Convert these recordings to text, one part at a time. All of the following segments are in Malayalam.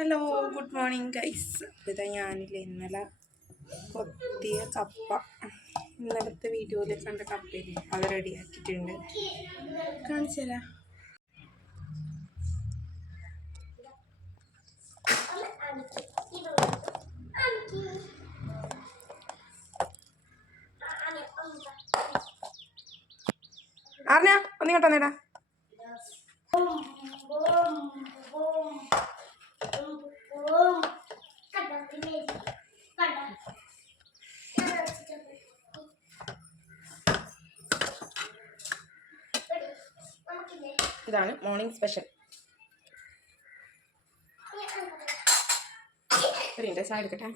Hello good morning guys. ഇതാ ഞാനില്ലേ ഇന്നലെ കൊത്തിയ കപ്പ, ഇന്നലത്തെ വീഡിയോയിൽ കണ്ട കപ്പയില്ലേ അത് റെഡിയാക്കിയിട്ടുണ്ട്. കാണിച്ചു തരാം. അറിഞ്ഞ ഒന്നിങ്ങോട്ട് വന്നേടാ. ഇതാണ് മോർണിംഗ് സ്പെഷ്യൽ. ഒരു ചായ എടുക്കട്ടെ.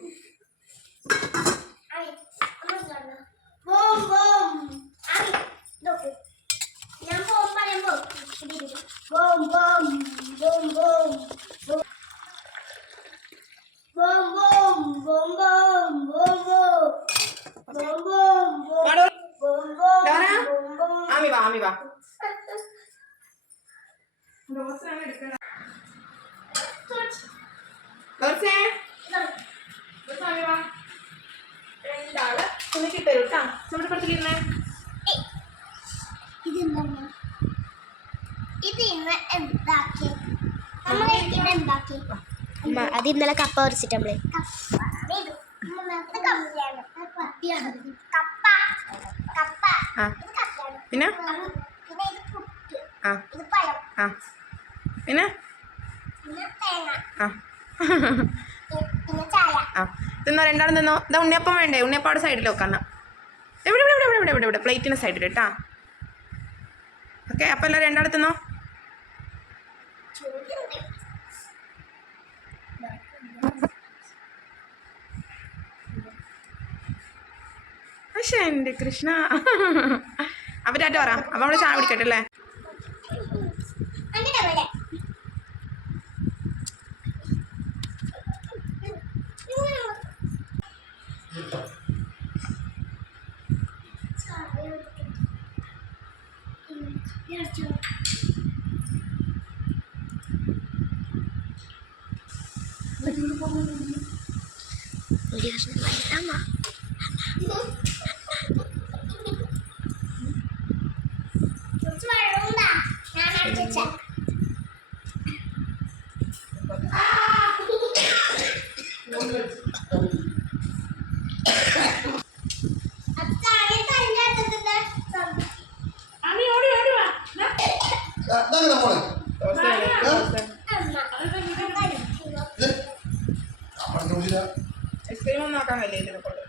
ആമി വാ അത് ഇന്നലെ കപ്പ പറിച്ചിട്ട് നമ്മള് പിന്നെ പിന്നെ തിന്നോ, രണ്ടാളും തിന്നോ. ഇതാ ഉണ്ണിയപ്പം വേണ്ടേ? ഉണ്ണിയപ്പം അവിടെ സൈഡിൽ വെക്കാം. ഇവിടെ ഇവിടെ ഇവിടെ ഇവിടെ ഇവിടെ ഇവിടെ പ്ലേറ്റിന് സൈഡിൽ കേട്ടാ. ഓക്കെ, അപ്പം എല്ലാവരും രണ്ടാളും തിന്നോ. പക്ഷേ എൻ്റെ കൃഷ്ണ അവരായിട്ട് പറ. അപ്പം നമ്മൾ ചായ പിടിക്കട്ടെ അല്ലേ? ഐസ്ക്രീം ഒന്നും ആക്കാൻ കഴിയില്ല ഇതിനെ കൊണ്ട്.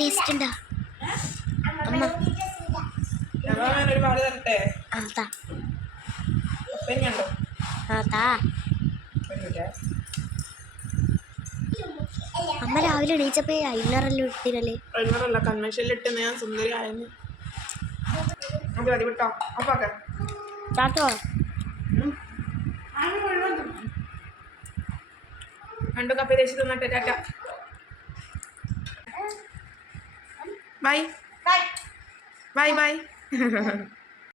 ടേസ്റ്റ് ഉണ്ടോ? ഒരു പാല് തരട്ടെ? അമ്മ രാവിലെ എണീച്ചപ്പോ ഐലറെല്ലാം ഇട്ടിരല്ലേ? ഐലറല്ല, കൺവെൻഷനിൽ ഇട്ടുന്ന ഞാൻ സുന്ദരി ആയെന്ന്. അത് വിട്ടോ അപ്പൊക്കെ ചാട്ടോ രണ്ടു കപ്പ തേച്ച് തിന്നിട്ട് ടാറ്റ ബൈ ബൈ ബൈ.